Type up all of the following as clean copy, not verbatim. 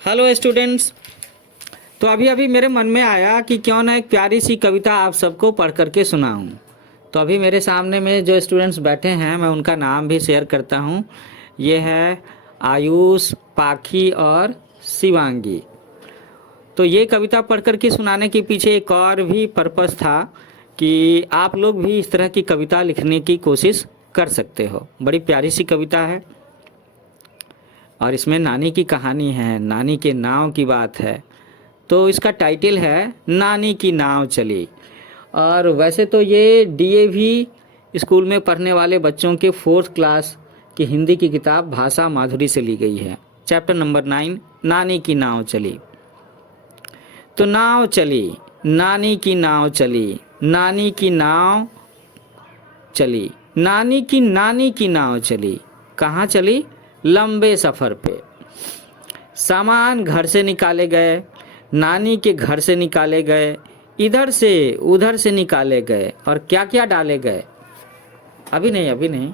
Hello students. तो अभी अभी मेरे मन में आया कि क्यों ना एक प्यारी सी कविता आप सबको पढ़ करके सुनाऊं। तो अभी मेरे सामने में जो स्टूडेंट्स बैठे हैं मैं उनका नाम भी शेयर करता हूं। ये है आयुष, पाखी और शिवांगी। तो ये कविता पढ़ करके सुनाने के पीछे एक और भी पर्पस था कि आप लोग भी इस तरह की कविता लिखने की कोशिश कर सकते हो। बड़ी प्यारी सी कविता है और इसमें नानी की कहानी है, नानी के नाव की बात है। तो इसका टाइटल है नानी की नाव चली। और वैसे तो ये डीएवी स्कूल में पढ़ने वाले बच्चों के 4th क्लास की हिंदी की किताब भाषा माधुरी से ली गई है। चैप्टर नंबर 9, नानी की नाव चली। तो नाव चली, नानी की नाव चली, नानी की नाव चली, नानी की नाव चली। कहाँ चली? लंबे सफ़र पे। सामान घर से निकाले गए, नानी के घर से निकाले गए, इधर से उधर से निकाले गए। और क्या क्या डाले गए? अभी नहीं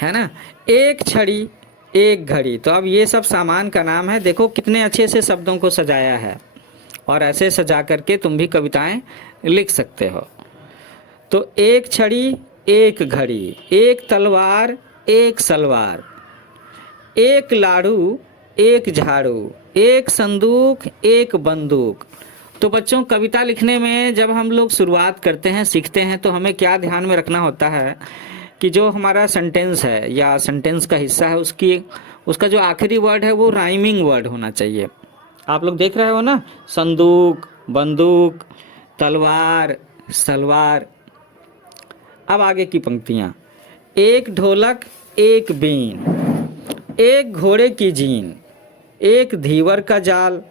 है ना। एक छड़ी, एक घड़ी। तो अब ये सब सामान का नाम है। देखो कितने अच्छे से शब्दों को सजाया है और ऐसे सजा करके तुम भी कविताएं लिख सकते हो। तो एक छड़ी, एक घड़ी, एक तलवार, एक सलवार, एक लाड़ू, एक झाड़ू, एक संदूक, एक बंदूक। तो बच्चों, कविता लिखने में जब हम लोग शुरुआत करते हैं, सीखते हैं, तो हमें क्या ध्यान में रखना होता है कि जो हमारा सेंटेंस है या सेंटेंस का हिस्सा है उसका जो आखिरी वर्ड है वो राइमिंग वर्ड होना चाहिए। आप लोग देख रहे हो ना, संदूक, बंदूक, तलवार, सलवार। अब आगे की पंक्तियाँ। एक ढोलक, एक बीन, एक घोड़े की जीन, एक धीवर का जाल,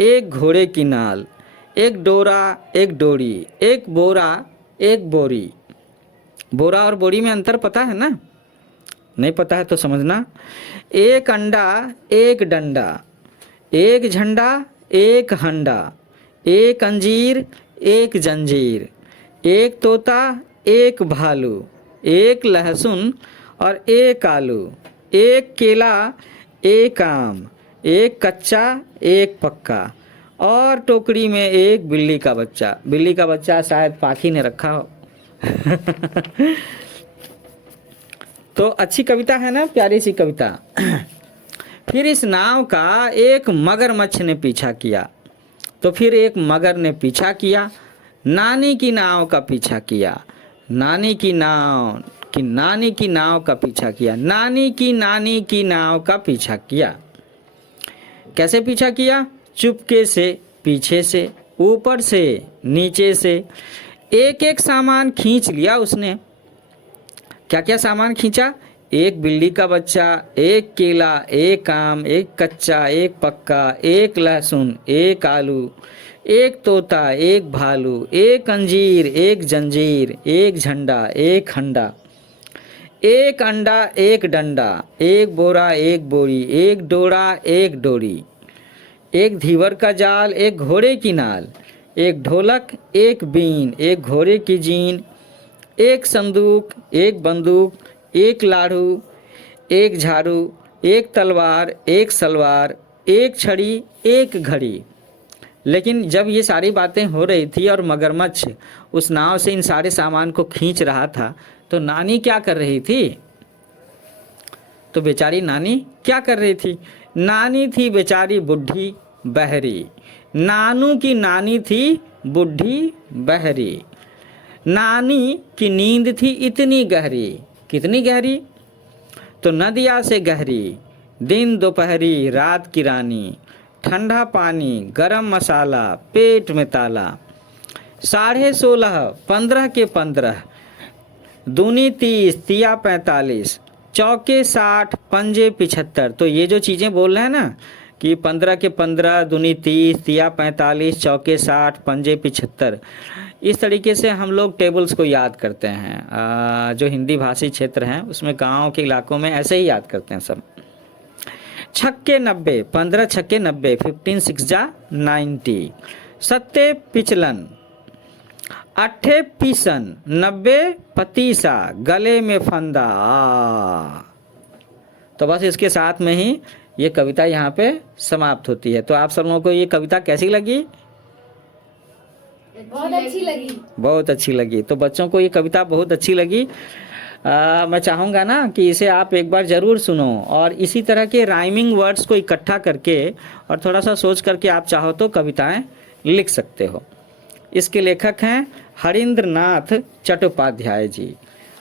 एक घोड़े की नाल, एक डोरा, एक डोरी, एक बोरा, एक बोरी। बोरा और बोरी में अंतर पता है ना? नहीं पता है तो समझना। एक अंडा, एक डंडा, एक झंडा, एक हंडा, एक अंजीर, एक जंजीर, एक तोता, एक भालू, एक लहसुन और एक आलू, एक केला, एक आम, एक कच्चा, एक पक्का और टोकरी में एक बिल्ली का बच्चा। बिल्ली का बच्चा शायद पाखी ने रखा हो। तो अच्छी कविता है ना, प्यारी सी कविता। फिर इस नाव का एक मगरमच्छ ने पीछा किया। तो फिर एक मगर ने पीछा किया, नानी की नाव का पीछा किया, नानी की नाव का पीछा किया, नानी की नाव का पीछा किया। कैसे पीछा किया? चुपके से, पीछे से, ऊपर से, नीचे से। एक एक सामान खींच लिया उसने। क्या क्या सामान खींचा? एक बिल्ली का बच्चा, एक केला, एक आम, एक कच्चा, एक पक्का, एक लहसुन, एक आलू, एक तोता, एक भालू, एक अंजीर, एक जंजीर, एक झंडा, एक हंडा, एक अंडा, एक डंडा, एक बोरा, एक बोरी, एक डोरा, एक डोरी, एक धीवर का जाल, एक घोड़े की नाल, एक ढोलक, एक बीन, एक घोड़े की जीन, एक संदूक, एक बंदूक, एक लाड़ू, एक झाड़ू, एक तलवार, एक सलवार, एक छड़ी, एक घड़ी। लेकिन जब ये सारी बातें हो रही थी और मगरमच्छ उस नाव से इन सारे सामान को खींच रहा था, तो नानी क्या कर रही थी? तो बेचारी नानी क्या कर रही थी? नानी थी बेचारी बुढ़ी बहरी। नानू की नानी थी बुढ़ी बहरी। नानी की नींद थी इतनी गहरी। कितनी गहरी? तो नदिया से गहरी, दिन दोपहरी, रात की रानी, ठंडा पानी, गरम मसाला, पेट में ताला, 16.5, 15 के 15, दूनी 30, तिया 45, चौके 60, पंजे 75। तो ये जो चीज़ें बोल रहे हैं ना कि 15 के 15, दूनी 30, तिया 45, चौके 60, पंजे 75, इस तरीके से हम लोग टेबल्स को याद करते हैं। जो हिंदी भाषी क्षेत्र हैं उसमें गांव के इलाकों में ऐसे ही याद करते हैं सब। छक्के 90, 15 छक्के 90, 15 6 जा 90, सत्ते पिचलन, 8 पीसन, 90 पतीसा, गले में फंदा। तो बस इसके साथ में ही ये कविता यहाँ पे समाप्त होती है। तो आप सब लोगों को ये कविता कैसी लगी? बहुत अच्छी लगी। बहुत अच्छी लगी। तो बच्चों को ये कविता बहुत अच्छी लगी। मैं चाहूँगा ना कि इसे आप एक बार ज़रूर सुनो और इसी तरह के राइमिंग वर्ड्स को इकट्ठा करके और थोड़ा सा सोच करके आप चाहो तो कविताएं लिख सकते हो। इसके लेखक हैं हरींद्र नाथ चट्टोपाध्याय जी।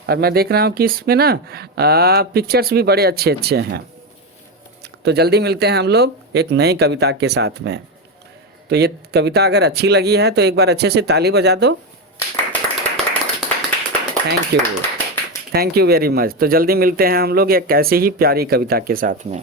और मैं देख रहा हूँ कि इसमें ना पिक्चर्स भी बड़े अच्छे अच्छे हैं। तो जल्दी मिलते हैं हम लोग एक नई कविता के साथ में। तो ये कविता अगर अच्छी लगी है तो एक बार अच्छे से ताली बजा दो। Thank you very much. तो जल्दी मिलते हैं हम लोग एक ऐसी ही प्यारी कविता के साथ में।